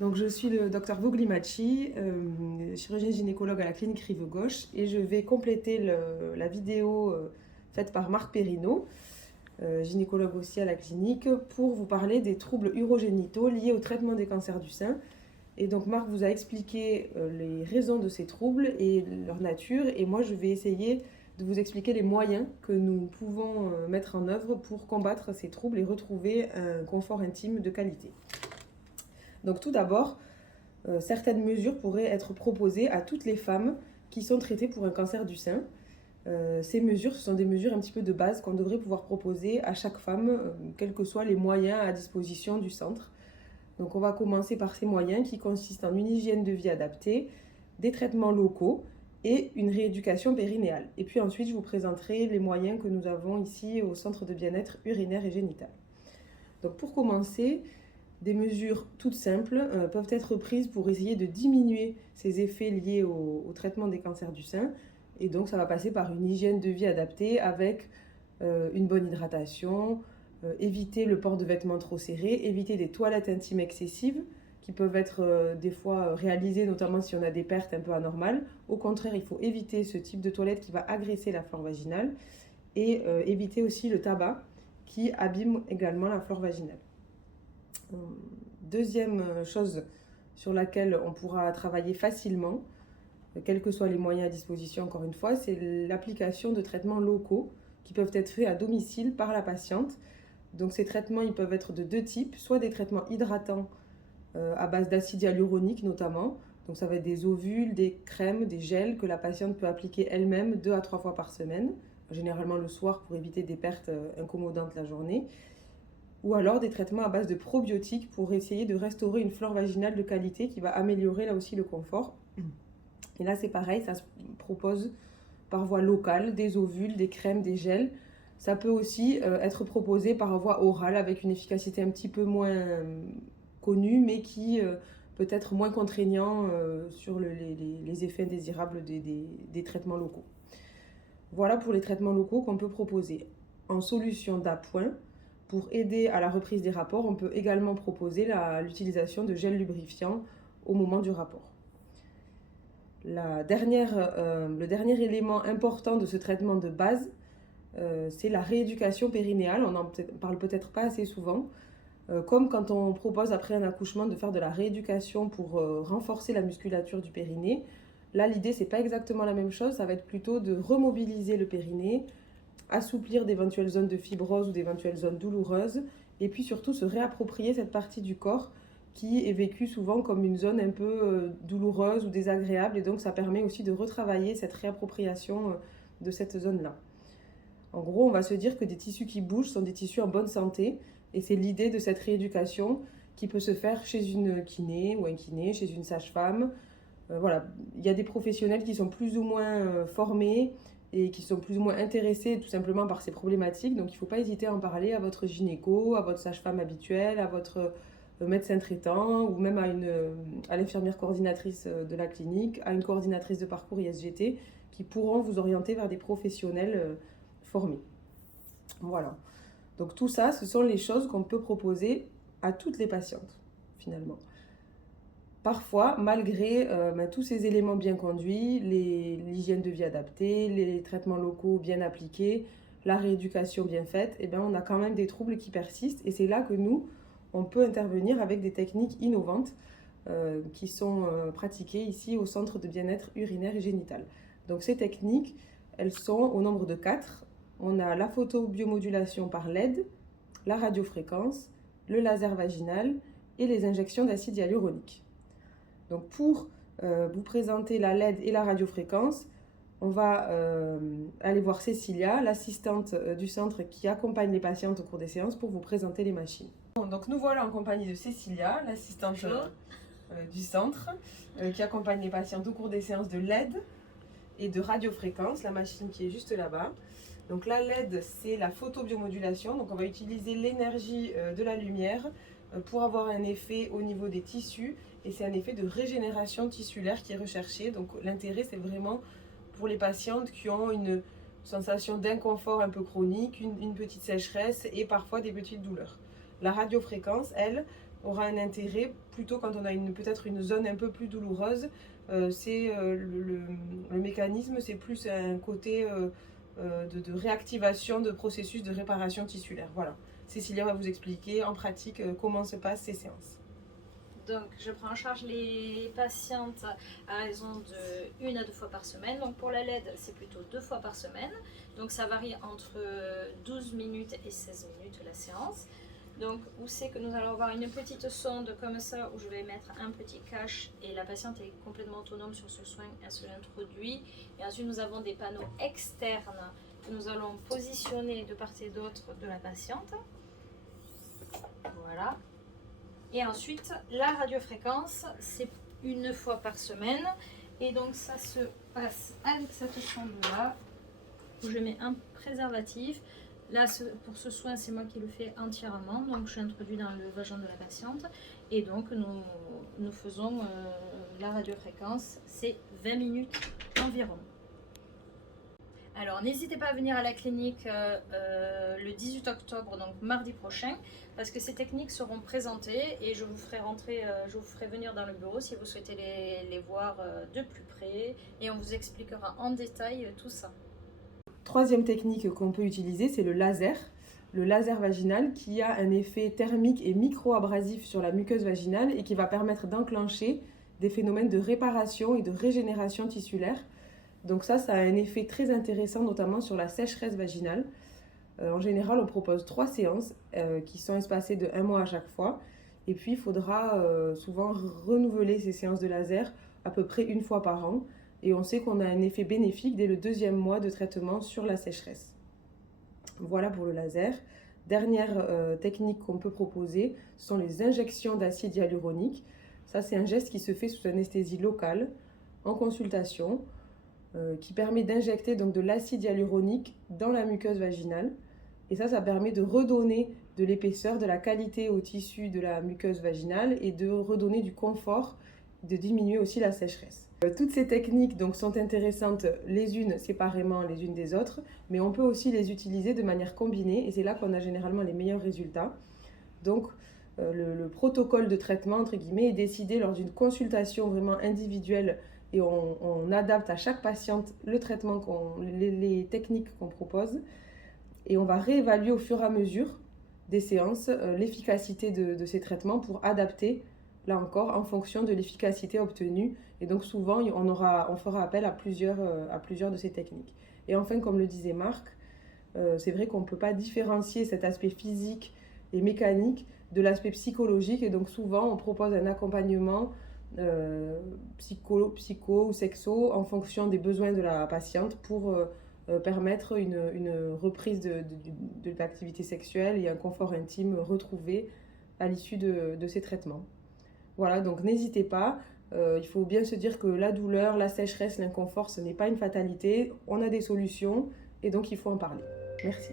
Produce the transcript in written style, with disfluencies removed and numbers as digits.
Donc, je suis le docteur Voglimachi, chirurgien gynécologue à la clinique Rive-Gauche, et je vais compléter la vidéo faite par Marc Perrineau, gynécologue aussi à la clinique, pour vous parler des troubles urogénitaux liés au traitement des cancers du sein. Et donc Marc vous a expliqué les raisons de ces troubles et leur nature, et moi je vais essayer de vous expliquer les moyens que nous pouvons mettre en œuvre pour combattre ces troubles et retrouver un confort intime de qualité. Donc tout d'abord, certaines mesures pourraient être proposées à toutes les femmes qui sont traitées pour un cancer du sein. Ces mesures, ce sont des mesures un petit peu de base qu'on devrait pouvoir proposer à chaque femme, quels que soient les moyens à disposition du centre. Donc on va commencer par ces moyens qui consistent en une hygiène de vie adaptée, des traitements locaux et une rééducation périnéale. Et puis ensuite, je vous présenterai les moyens que nous avons ici au centre de bien-être urinaire et génital. Donc pour commencer, des mesures toutes simples peuvent être prises pour essayer de diminuer ces effets liés au traitement des cancers du sein. Et donc ça va passer par une hygiène de vie adaptée avec une bonne hydratation, éviter le port de vêtements trop serrés, éviter des toilettes intimes excessives qui peuvent être des fois réalisées, notamment si on a des pertes un peu anormales. Au contraire, il faut éviter ce type de toilette qui va agresser la flore vaginale et éviter aussi le tabac qui abîme également la flore vaginale. Deuxième chose sur laquelle on pourra travailler facilement, quels que soient les moyens à disposition, encore une fois, c'est l'application de traitements locaux qui peuvent être faits à domicile par la patiente. Donc ces traitements, ils peuvent être de deux types, soit des traitements hydratants à base d'acide hyaluronique notamment, donc ça va être des ovules, des crèmes, des gels que la patiente peut appliquer elle-même 2 à 3 fois par semaine, généralement le soir pour éviter des pertes incommodantes la journée, ou alors des traitements à base de probiotiques pour essayer de restaurer une flore vaginale de qualité qui va améliorer là aussi le confort. Et là c'est pareil, ça se propose par voie locale, des ovules, des crèmes, des gels. Ça peut aussi être proposé par voie orale avec une efficacité un petit peu moins connue, mais qui peut être moins contraignant sur les effets indésirables des traitements locaux. Voilà pour les traitements locaux qu'on peut proposer. En solution d'appoint, pour aider à la reprise des rapports, on peut également proposer l'utilisation de gel lubrifiant au moment du rapport. Le dernier élément important de ce traitement de base, c'est la rééducation périnéale. On n'en parle peut-être pas assez souvent. Comme quand on propose après un accouchement de faire de la rééducation pour renforcer la musculature du périnée. Là, l'idée, c'est pas exactement la même chose. Ça va être plutôt de remobiliser le périnée, assouplir d'éventuelles zones de fibrose ou d'éventuelles zones douloureuses, et puis surtout se réapproprier cette partie du corps qui est vécue souvent comme une zone un peu douloureuse ou désagréable, et donc ça permet aussi de retravailler cette réappropriation de cette zone-là. En gros, on va se dire que des tissus qui bougent sont des tissus en bonne santé, et c'est l'idée de cette rééducation qui peut se faire chez une kiné ou un kiné, chez une sage-femme. Voilà, il y a des professionnels qui sont plus ou moins formés et qui sont plus ou moins intéressés tout simplement par ces problématiques. Donc il ne faut pas hésiter à en parler à votre gynéco, à votre sage-femme habituelle, à votre médecin traitant ou même à l'infirmière coordinatrice de la clinique, à une coordinatrice de parcours ISGT qui pourront vous orienter vers des professionnels formés. Voilà. Donc tout ça, ce sont les choses qu'on peut proposer à toutes les patientes finalement. Parfois, malgré tous ces éléments bien conduits, l'hygiène de vie adaptée, les traitements locaux bien appliqués, la rééducation bien faite, on a quand même des troubles qui persistent. Et c'est là que nous, on peut intervenir avec des techniques innovantes qui sont pratiquées ici au centre de bien-être urinaire et génital. Donc ces techniques, elles sont au nombre de 4. On a la photobiomodulation par LED, la radiofréquence, le laser vaginal et les injections d'acide hyaluronique. Donc pour vous présenter la LED et la radiofréquence, on va aller voir Cécilia, l'assistante du centre qui accompagne les patientes au cours des séances pour vous présenter les machines. Donc nous voilà en compagnie de Cécilia, l'assistante du centre qui accompagne les patientes au cours des séances de LED et de radiofréquence, la machine qui est juste là-bas. Donc la LED, c'est la photobiomodulation, donc on va utiliser l'énergie de la lumière pour avoir un effet au niveau des tissus, et c'est un effet de régénération tissulaire qui est recherché. Donc l'intérêt, c'est vraiment pour les patientes qui ont une sensation d'inconfort un peu chronique, une petite sécheresse et parfois des petites douleurs. La radiofréquence, elle, aura un intérêt, plutôt quand on a peut-être une zone un peu plus douloureuse. Le mécanisme, c'est plus un côté de réactivation de processus de réparation tissulaire. Voilà. Cécilia va vous expliquer en pratique comment se passent ces séances. Donc, je prends en charge les patientes à raison de 1 à 2 fois par semaine. Donc, pour la LED, c'est plutôt 2 fois par semaine. Donc, ça varie entre 12 minutes et 16 minutes la séance. Donc, où c'est que nous allons avoir une petite sonde comme ça, où je vais mettre un petit cache et la patiente est complètement autonome sur ce soin, elle se l'introduit. Et ensuite, nous avons des panneaux externes que nous allons positionner de part et d'autre de la patiente. Voilà. Et ensuite, la radiofréquence, c'est 1 fois par semaine. Et donc, ça se passe avec cette sonde-là, où je mets un préservatif. Là, pour ce soin, c'est moi qui le fais entièrement. Donc, je suis introduite dans le vagin de la patiente. Et donc, nous faisons la radiofréquence, c'est 20 minutes environ. Alors, n'hésitez pas à venir à la clinique le 18 octobre, donc mardi prochain, parce que ces techniques seront présentées et je vous ferai venir dans le bureau si vous souhaitez les voir de plus près et on vous expliquera en détail tout ça. Troisième technique qu'on peut utiliser, c'est le laser vaginal qui a un effet thermique et micro-abrasif sur la muqueuse vaginale et qui va permettre d'enclencher des phénomènes de réparation et de régénération tissulaire. Donc ça a un effet très intéressant, notamment sur la sécheresse vaginale. En général, on propose 3 séances qui sont espacées de 1 mois à chaque fois. Et puis, il faudra souvent renouveler ces séances de laser à peu près 1 fois par an. Et on sait qu'on a un effet bénéfique dès le 2e mois de traitement sur la sécheresse. Voilà pour le laser. Dernière technique qu'on peut proposer sont les injections d'acide hyaluronique. Ça, c'est un geste qui se fait sous anesthésie locale, en consultation, qui permet d'injecter donc de l'acide hyaluronique dans la muqueuse vaginale. Et ça permet de redonner de l'épaisseur, de la qualité au tissu de la muqueuse vaginale et de redonner du confort, de diminuer aussi la sécheresse. Toutes ces techniques donc, sont intéressantes les unes séparément les unes des autres, mais on peut aussi les utiliser de manière combinée et c'est là qu'on a généralement les meilleurs résultats. Donc le protocole de traitement entre guillemets est décidé lors d'une consultation vraiment individuelle et on adapte à chaque patiente le traitement, les techniques qu'on propose et on va réévaluer au fur et à mesure des séances l'efficacité de ces traitements pour adapter là encore en fonction de l'efficacité obtenue et donc souvent on fera appel à plusieurs de ces techniques. Et enfin, comme le disait Marc, c'est vrai qu'on ne peut pas différencier cet aspect physique et mécanique de l'aspect psychologique et donc souvent on propose un accompagnement psycho ou sexo en fonction des besoins de la patiente pour permettre une reprise de l'activité sexuelle et un confort intime retrouvé à l'issue de ces traitements. Voilà, donc n'hésitez pas, il faut bien se dire que la douleur, la sécheresse, l'inconfort, ce n'est pas une fatalité, on a des solutions et donc il faut en parler. Merci.